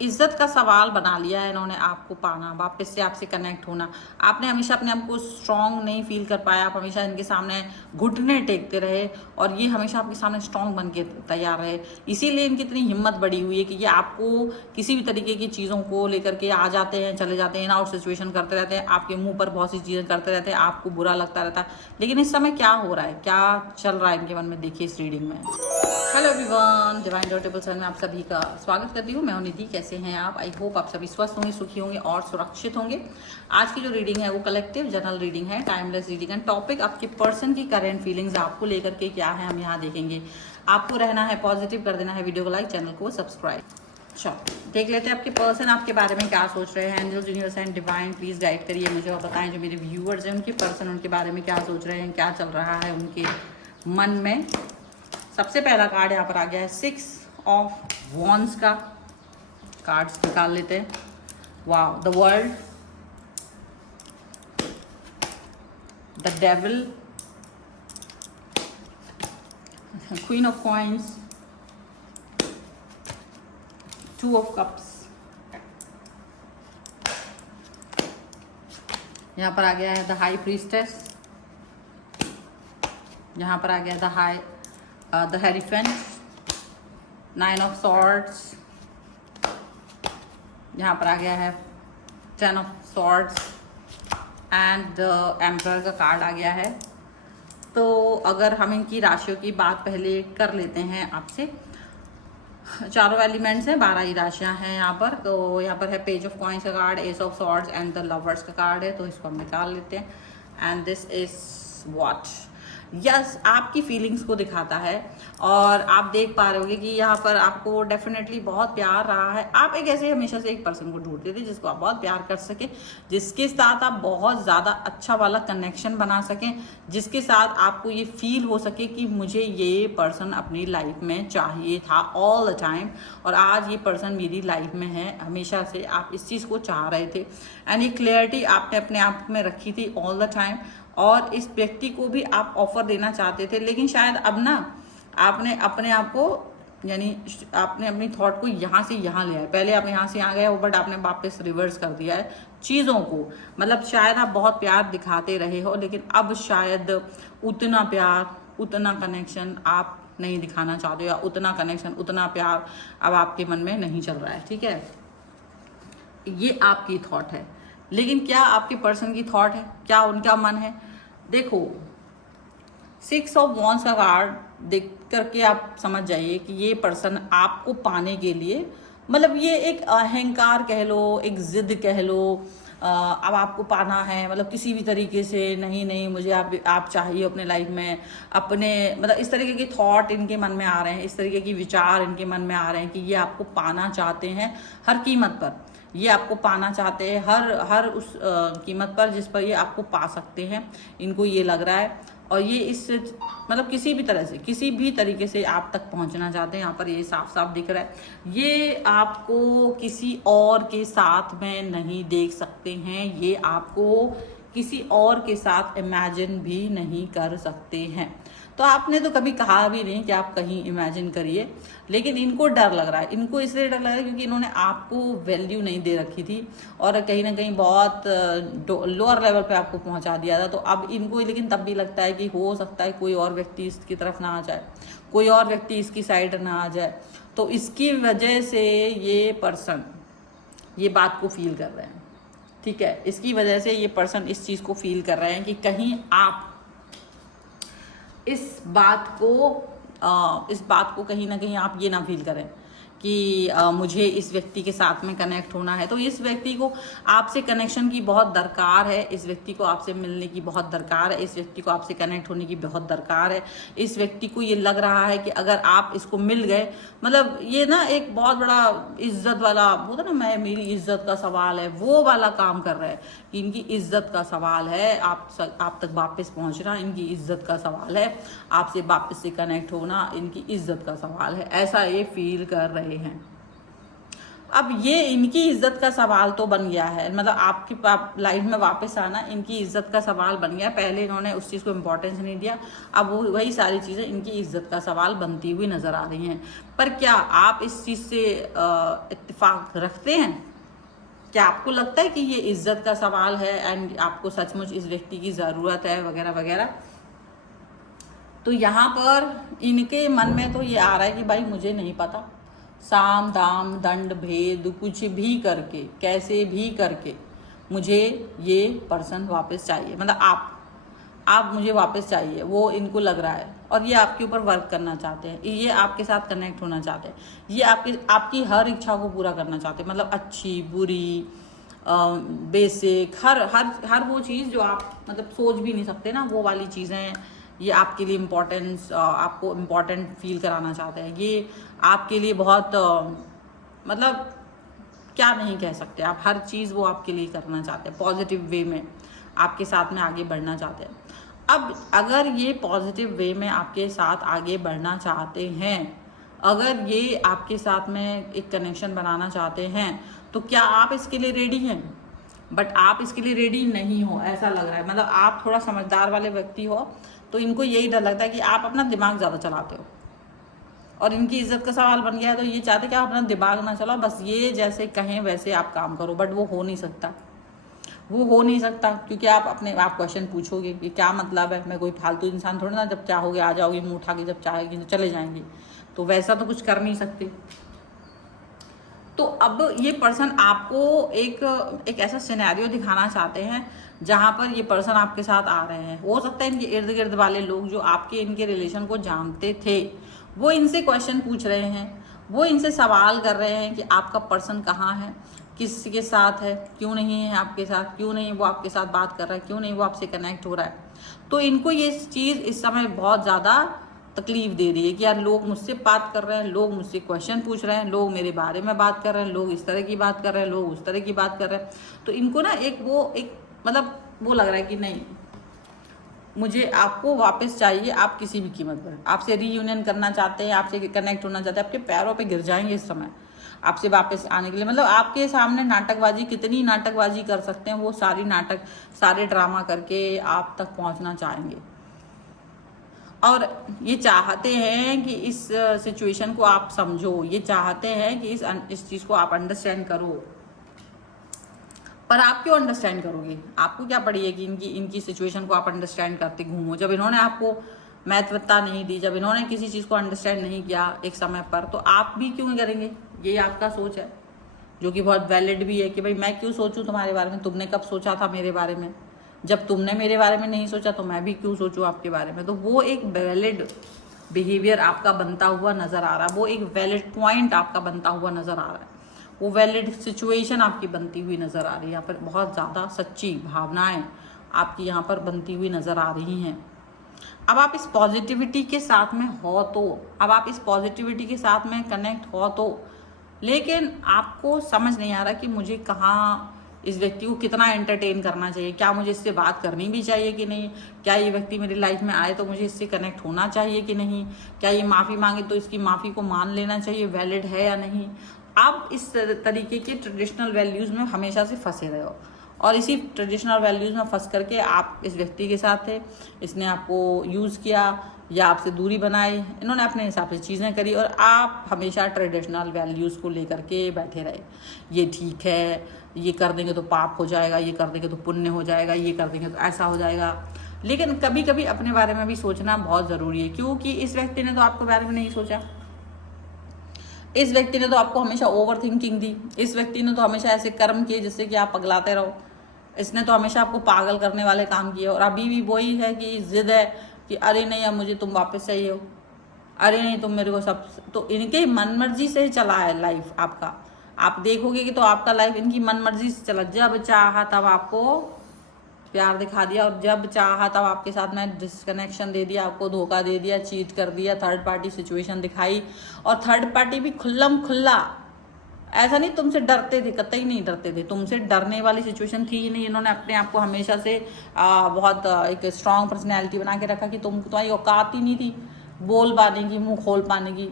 इज्जत का सवाल बना लिया है इन्होंने, आपको पाना, वापस से आपसे कनेक्ट होना। आपने हमेशा अपने आप को स्ट्रांग नहीं फील कर पाया, आप हमेशा इनके सामने घुटने टेकते रहे और ये हमेशा आपके सामने स्ट्रांग बन के तैयार रहे। इसीलिए इनकी इतनी हिम्मत बढ़ी हुई है कि ये आपको किसी भी तरीके की चीज़ों को लेकर के आ जाते हैं, चले जाते हैं, इन आउट सिचुएशन करते रहते हैं, आपके मुंह पर बहुत सी चीज़ें करते रहते हैं, आपको बुरा लगता रहता है। लेकिन इस समय क्या हो रहा है, क्या चल रहा है इनके मन में, देखिए इस रीडिंग में। हेलो एवरीवन, डिवाइन डॉटेबल सन में आप सभी का स्वागत करती हूँ। मैं हूं निधि। कैसे हैं आप? आई होप आप सभी स्वस्थ होंगे, सुखी होंगे और सुरक्षित होंगे। आज की जो रीडिंग है वो कलेक्टिव जनरल रीडिंग है, टाइमलेस रीडिंग है। टॉपिक आपके पर्सन की करंट फीलिंग्स आपको लेकर के क्या है हम यहाँ देखेंगे। आपको रहना है पॉजिटिव, कर देना है वीडियो को लाइक, चैनल को सब्सक्राइब। चलो देख लेते हैं आपके पर्सन आपके बारे में क्या सोच रहे हैं। Angels, universe and divine please guide करिए मुझे और बताएं जो मेरे व्यूअर्स हैं उनके पर्सन उनके बारे में क्या सोच रहे हैं, क्या चल रहा है उनके मन में। सबसे पहला कार्ड यहाँ पर आ गया है 6 ऑफ वॉन्ड्स का। कार्ड्स निकाल लेते हैं। Wow, the world, the devil, queen of coins, 2 of cups. यहाँ पर आ गया है द हाई प्रीस्टेस। यहाँ पर आ गया द हेरिफेंट, 9 ऑफ सॉर्ड्स। यहाँ पर आ गया है 10 of swords and the emperor का कार्ड आ गया है। तो अगर हम इनकी राशियों की बात पहले कर लेते हैं आपसे। चारों एलिमेंट्स हैं, 12 ही राशियां हैं यहाँ पर। तो यहाँ पर है पेज ऑफ कॉइन्स का card, S of swords and the lovers का कार्ड है। तो इसको हम निकाल लेते हैं। And this is what, yes, आपकी फीलिंग्स को दिखाता है। और आप देख पा रहे होगे कि यहाँ पर आपको डेफिनेटली बहुत प्यार रहा है। आप एक ऐसे हमेशा से एक पर्सन को ढूंढते थे जिसको आप बहुत प्यार कर सके, जिसके साथ आप बहुत ज़्यादा अच्छा वाला कनेक्शन बना सकें, जिसके साथ आपको ये फील हो सके कि मुझे ये पर्सन अपनी लाइफ में चाहिए था ऑल द टाइम, और आज ये पर्सन मेरी लाइफ में है। हमेशा से आप इस चीज़ को चाह रहे थे एंड ये क्लियरिटी आपने अपने आप में रखी थी ऑल द टाइम। और इस व्यक्ति को भी आप ऑफर देना चाहते थे, लेकिन शायद अब ना आपने अपने आप को, यानी आपने अपनी थॉट को यहाँ से यहाँ ले आए। पहले आप यहाँ से यहाँ गए हो, बट आपने वापस रिवर्स कर दिया है चीज़ों को। मतलब शायद आप बहुत प्यार दिखाते रहे हो, लेकिन अब शायद उतना प्यार, उतना कनेक्शन आप नहीं दिखाना चाहते हो, या उतना कनेक्शन, उतना प्यार अब आपके मन में नहीं चल रहा है। ठीक है, ये आपकी थॉट है। लेकिन क्या आपके पर्सन की थॉट है, क्या उनका मन है? देखो, 6 ऑफ वॉन्ड्स का कार्ड देख करके आप समझ जाइए कि ये पर्सन आपको पाने के लिए, मतलब ये एक अहंकार कह लो, एक जिद कह लो, अब आपको पाना है, मतलब किसी भी तरीके से, नहीं नहीं मुझे आप चाहिए अपने लाइफ में, अपने, मतलब इस तरीके के थॉट इनके मन में आ रहे हैं, इस तरीके के विचार इनके मन में आ रहे हैं कि ये आपको पाना चाहते हैं हर कीमत पर। ये आपको पाना चाहते हैं हर उस कीमत पर जिस पर ये आपको पा सकते हैं, इनको ये लग रहा है। और ये इस, मतलब किसी भी तरह से, किसी भी तरीके से आप तक पहुंचना चाहते हैं। यहाँ पर ये साफ साफ दिख रहा है। ये आपको किसी और के साथ में नहीं देख सकते हैं, ये आपको किसी और के साथ इमेजिन भी नहीं कर सकते हैं। तो आपने तो कभी कहा भी नहीं कि आप कहीं इमेजिन करिए, लेकिन इनको डर लग रहा है। इनको इसलिए डर लग रहा है क्योंकि इन्होंने आपको वैल्यू नहीं दे रखी थी और कहीं ना कहीं बहुत लोअर लेवल पे आपको पहुंचा दिया था। तो अब इनको, लेकिन तब भी लगता है कि हो सकता है कोई और व्यक्ति इसकी तरफ ना आ जाए, कोई और व्यक्ति इसकी साइड ना आ जाए। तो इसकी वजह से ये पर्सन ये बात को फील कर रहे हैं। ठीक है, इसकी वजह से ये पर्सन इस चीज़ को फील कर रहे हैं कि कहीं आप इस बात को कहीं ना कहीं आप ये ना फील करें कि मुझे इस व्यक्ति के साथ में कनेक्ट होना है। तो इस व्यक्ति को आपसे कनेक्शन की बहुत दरकार है, इस व्यक्ति को आपसे मिलने की बहुत दरकार है, इस व्यक्ति को आपसे कनेक्ट होने की बहुत दरकार है। इस व्यक्ति को ये लग रहा है कि अगर आप इसको मिल गए, मतलब ये ना एक बहुत बड़ा इज्जत वाला होता ना, मेरी इज्जत का सवाल है, वो वाला काम कर रहा है कि इनकी इज्जत का सवाल है, आप तक वापस पहुंचना इनकी इज्जत का सवाल है, आपसे वापस से कनेक्ट होना इनकी इज्जत का सवाल है। ऐसा ये फील कर रहे हैं। अब ये इनकी इज्जत का सवाल तो बन गया है, मतलब आपकी लाइफ में वापस आना इनकी इज्जत का सवाल बन गया। पहले इन्होंने उस चीज़ को इम्पोर्टेंस नहीं दिया, अब वो वही सारी चीज़ें इनकी इज्जत का सवाल बनती हुई नज़र आ रही हैं। पर क्या आप इस चीज़ से इत्तेफाक रखते हैं? क्या आपको लगता है कि ये इज्जत का सवाल है एंड आपको सचमुच इस व्यक्ति की ज़रूरत है वगैरह वगैरह? तो यहाँ पर इनके मन में तो ये आ रहा है कि भाई मुझे नहीं पता, साम दाम दंड भेद कुछ भी करके, कैसे भी करके मुझे ये पर्सन वापस चाहिए, मतलब आप मुझे वापस चाहिए, वो इनको लग रहा है। और ये आपके ऊपर वर्क करना चाहते हैं, ये आपके साथ कनेक्ट होना चाहते हैं, ये आपकी हर इच्छा को पूरा करना चाहते हैं, मतलब अच्छी बुरी बेसिक हर वो चीज़ जो आप मतलब सोच भी नहीं सकते ना, वो वाली चीज़ें ये आपके लिए आपको इम्पोर्टेंट फील कराना चाहते हैं। ये आपके लिए बहुत मतलब क्या नहीं कह सकते, आप हर चीज़ वो आपके लिए करना चाहते हैं, पॉजिटिव वे में आपके साथ में आगे बढ़ना चाहते हैं। अब अगर ये पॉजिटिव वे में आपके साथ आगे बढ़ना चाहते हैं, अगर ये आपके साथ में एक कनेक्शन बनाना चाहते हैं, तो क्या आप इसके लिए रेडी हैं? बट आप इसके लिए रेडी नहीं हो, ऐसा लग रहा है। मतलब आप थोड़ा समझदार वाले व्यक्ति हो, तो इनको यही डर लगता है कि आप अपना दिमाग ज़्यादा चलाते हो और इनकी इज्जत का सवाल बन गया है, तो ये चाहते कि आप अपना दिमाग ना चलाओ, बस ये जैसे कहें वैसे आप काम करो। बट वो हो नहीं सकता, क्योंकि आप क्वेश्चन पूछोगे कि क्या मतलब है, मैं कोई फालतू इंसान थोड़ी ना, जब चाहोगे आ जाओगे, मुँह उठा के जब चाहेगी तो चले जाएंगे, तो वैसा तो कुछ कर नहीं सकते। तो अब ये पर्सन आपको एक ऐसा सिनेरियो दिखाना चाहते हैं जहाँ पर ये पर्सन आपके साथ आ रहे हैं। हो सकता है इनके इर्द गिर्द वाले लोग जो इनके रिलेशन को जानते थे, वो इनसे क्वेश्चन पूछ रहे हैं, वो इनसे सवाल कर रहे हैं कि आपका पर्सन कहाँ है, किसके साथ है, क्यों नहीं है आपके साथ, क्यों नहीं वो आपके साथ बात कर रहा है, क्यों नहीं वो आपसे कनेक्ट हो रहा है। तो इनको ये चीज़ इस समय बहुत ज़्यादा तकलीफ दे रही है कि यार लोग मुझसे बात कर रहे हैं, लोग मुझसे क्वेश्चन पूछ रहे हैं, लोग मेरे बारे में बात कर रहे हैं, लोग इस तरह की बात कर रहे हैं, लोग उस तरह की बात कर रहे हैं। तो इनको ना एक मतलब वो लग रहा है कि नहीं, मुझे आपको वापस चाहिए, आप किसी भी कीमत पर आपसे रीयूनियन करना चाहते हैं, आपसे कनेक्ट होना चाहते हैं, आपके पैरों पे गिर जाएंगे इस समय आपसे वापस आने के लिए। मतलब आपके सामने नाटकबाजी, कितनी नाटकबाजी कर सकते हैं, वो सारे ड्रामा करके आप तक पहुंचना चाहेंगे। और ये चाहते हैं कि इस सिचुएशन को आप समझो, ये चाहते हैं कि इस चीज़ को आप अंडरस्टैंड करो। पर आप क्यों अंडरस्टैंड करोगे? आपको क्या पड़ी है कि इनकी सिचुएशन को आप अंडरस्टैंड करते घूमो? जब इन्होंने आपको महत्वता नहीं दी, जब इन्होंने किसी चीज़ को अंडरस्टैंड नहीं किया एक समय पर, तो आप भी क्यों करेंगे? ये आपका सोच है, जो कि बहुत वैलिड भी है कि भाई मैं क्यों सोचूं तुम्हारे बारे में, तुमने कब सोचा था मेरे बारे में? जब तुमने मेरे बारे में नहीं सोचा तो मैं भी क्यों सोचूं आपके बारे में? तो वो एक वैलिड बिहेवियर आपका बनता हुआ नज़र आ रहा है, वो एक वैलिड पॉइंट आपका बनता हुआ नज़र आ रहा है, वो वैलिड सिचुएशन आपकी बनती हुई नज़र आ रही है। यहाँ पर बहुत ज़्यादा सच्ची भावनाएं आपकी यहाँ पर बनती हुई नज़र आ रही हैं। अब आप इस पॉजिटिविटी के साथ में हो तो, अब आप इस पॉजिटिविटी के साथ में कनेक्ट हो तो, लेकिन आपको समझ नहीं आ रहा कि मुझे कहाँ इस व्यक्ति को कितना एंटरटेन करना चाहिए, क्या मुझे इससे बात करनी भी चाहिए कि नहीं, क्या ये व्यक्ति मेरी लाइफ में आए तो मुझे इससे कनेक्ट होना चाहिए कि नहीं, क्या ये माफ़ी मांगे तो इसकी माफ़ी को मान लेना चाहिए, वैलिड है या नहीं। आप इस तरीके के ट्रेडिशनल वैल्यूज़ में हमेशा से फंसे रहे हो और इसी ट्रेडिशनल वैल्यूज़ में फंस करके आप इस व्यक्ति के साथ थे, इसने आपको यूज़ किया या आपसे दूरी बनाई, इन्होंने अपने हिसाब से चीज़ें करी और आप हमेशा ट्रेडिशनल वैल्यूज़ को लेकर के बैठे रहे। ये ठीक है, ये कर देंगे तो पाप हो जाएगा, ये कर देंगे तो पुण्य हो जाएगा, ये कर देंगे तो ऐसा हो जाएगा। लेकिन कभी कभी अपने बारे में भी सोचना बहुत ज़रूरी है, क्योंकि इस व्यक्ति ने तो आपके बारे में नहीं सोचा, इस व्यक्ति ने तो आपको हमेशा ओवर थिंकिंग दी, इस व्यक्ति ने तो हमेशा ऐसे कर्म किए जिससे कि आप पगलाते रहो, इसने तो हमेशा आपको पागल करने वाले काम किए। और अभी भी वही है कि जिद है कि अरे नहीं अब मुझे तुम वापस चाहिए हो, अरे नहीं तुम मेरे को सब, तो इनके मन मर्जी से ही चला है लाइफ आपका। आप देखोगे कि तो आपका लाइफ इनकी मन मर्जी से चला, जब चाहा तब आपको प्यार दिखा दिया और जब चाहा तब आपके साथ में डिस्कनेक्शन दे दिया, आपको धोखा दे दिया, चीट कर दिया, थर्ड पार्टी सिचुएशन दिखाई। और थर्ड पार्टी भी खुल्लम खुल्ला, ऐसा नहीं तुमसे डरते थे, कतई नहीं डरते थे, तुमसे डरने वाली सिचुएशन थी ही नहीं। इन्होंने अपने आप को हमेशा से बहुत एक स्ट्रांग पर्सनैलिटी बना के रखा कि तुम्हारी औकात ही नहीं थी बोल पाने की, मुँह खोल पाने की,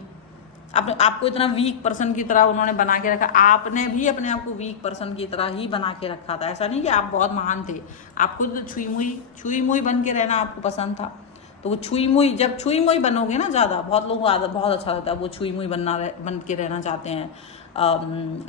अपने आपको इतना वीक पर्सन की तरह उन्होंने बना के रखा, आपने भी अपने आप को वीक पर्सन की तरह ही बना के रखा था। ऐसा नहीं कि आप बहुत महान थे, आप खुद छुई मुई बन के रहना आपको पसंद था। तो वो जब छुई मुई बनोगे ना ज़्यादा, बहुत लोगों को आदत बहुत अच्छा लगता है, वो छुई मुई बन के रहना चाहते हैं,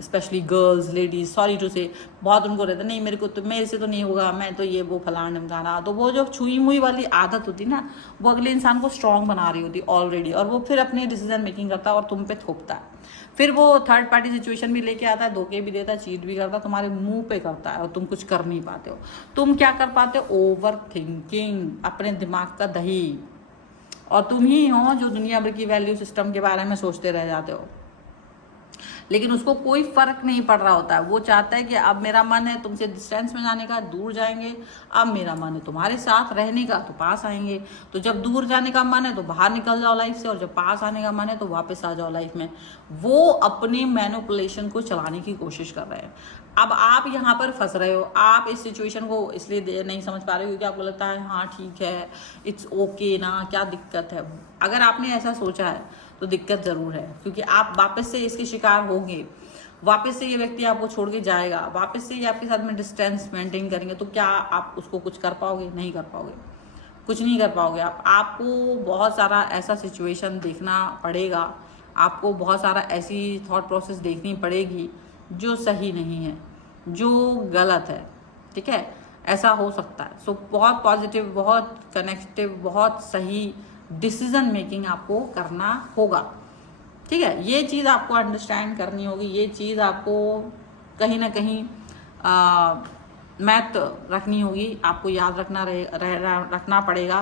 specially girls ladies, sorry to say, बहुत उनको रहता है नहीं मेरे से तो नहीं होगा, मैं तो ये वो फलाना ढमकाना। तो वो जो छुई मुई वाली आदत होती ना, वो अगले इंसान को स्ट्रांग बना रही होती ऑलरेडी, और वो फिर अपनी डिसीजन मेकिंग करता है और तुम पे थोपता है। फिर वो थर्ड पार्टी सिचुएशन भी लेके आता है, धोखे भी देता है, चीट भी करता है, तुम्हारे मुंह पे करता है और तुम कुछ कर नहीं पाते हो। तुम क्या कर पाते हो? ओवर थिंकिंग, अपने दिमाग का दही। और तुम ही हो जो दुनिया भर की वैल्यू सिस्टम के बारे में सोचते रह जाते हो, लेकिन उसको कोई फर्क नहीं पड़ रहा होता है। वो चाहता है कि अब मेरा मन है तुमसे डिस्टेंस में जाने का, दूर जाएंगे। अब मेरा मन है तुम्हारे साथ रहने का, तो पास आएंगे। तो जब दूर जाने का मन है तो बाहर निकल जाओ लाइफ से, और जब पास आने का मन है तो वापस आ जाओ लाइफ में। वो अपने मैनिपुलेशन को चलाने की कोशिश कर रहे हैं। अब आप यहाँ पर फंस रहे हो, आप इस सिचुएशन को इसलिए नहीं समझ पा रहे हो क्योंकि आपको लगता है हाँ ठीक है, इट्स ओके ना, क्या दिक्कत है। अगर आपने ऐसा सोचा है तो दिक्कत ज़रूर है, क्योंकि आप वापस से इसके शिकार होंगे, वापस से ये व्यक्ति आपको छोड़ के जाएगा, वापस से ये आपके साथ में डिस्टेंस मेंटेन करेंगे। तो क्या आप उसको कुछ कर पाओगे? नहीं कर पाओगे, कुछ नहीं कर पाओगे। आपको बहुत सारा ऐसा सिचुएशन देखना पड़ेगा, आपको बहुत सारा ऐसी थॉट प्रोसेस देखनी पड़ेगी जो सही नहीं है, जो गलत है, ठीक है। ऐसा हो सकता है। सो बहुत पॉजिटिव, बहुत कनेक्टिव, बहुत सही डिसीजन मेकिंग आपको करना होगा, ठीक है। ये चीज़ आपको अंडरस्टैंड करनी होगी, ये चीज़ आपको कहीं ना कहीं मैथ रखनी होगी, आपको याद रखना पड़ेगा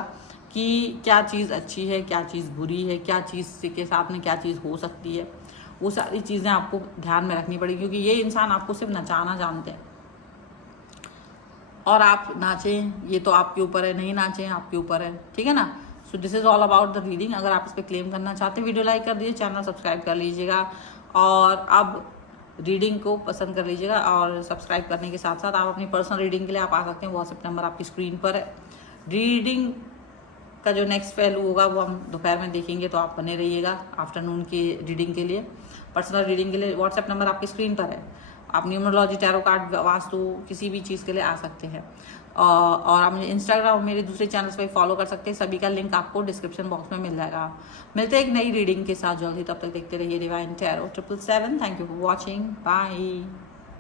कि क्या चीज़ अच्छी है, क्या चीज़ बुरी है, क्या चीज़ के साथ में क्या चीज़ हो सकती है। वो सारी चीज़ें आपको ध्यान में रखनी पड़ेगी, क्योंकि ये इंसान आपको सिर्फ नचाना जानते हैं, और आप नाचें ये तो आपके ऊपर है, नहीं नाचें आपके ऊपर है, ठीक है ना। So this is all about the reading. अगर आप इस पर क्लेम करना चाहते हैं, वीडियो लाइक कर दीजिए, चैनल सब्सक्राइब कर लीजिएगा, और अब रीडिंग को पसंद कर लीजिएगा। और सब्सक्राइब करने के साथ साथ आप अपनी पर्सनल रीडिंग के लिए आप आ सकते हैं, व्हाट्सएप नंबर आपकी स्क्रीन पर है। रीडिंग का जो नेक्स्ट पहलू होगा वो हम दोपहर में देखेंगे, तो आप बने रहिएगा आपटरनून की रीडिंग के लिए। पर्सनल रीडिंग के लिए व्हाट्सएप नंबर आपकी स्क्रीन पर है। आप न्यूमरोलॉजी, टैरो कार्ड, वास्तु, किसी भी चीज़ के लिए आ सकते हैं। और आप मुझे इंस्टाग्राम और मेरे दूसरे चैनल्स पे फॉलो कर सकते हैं, सभी का लिंक आपको डिस्क्रिप्शन बॉक्स में मिल जाएगा। मिलते हैं एक नई रीडिंग के साथ जल्दी, तब तक देखते रहिए divine tarot 777। Thank you for watching, bye.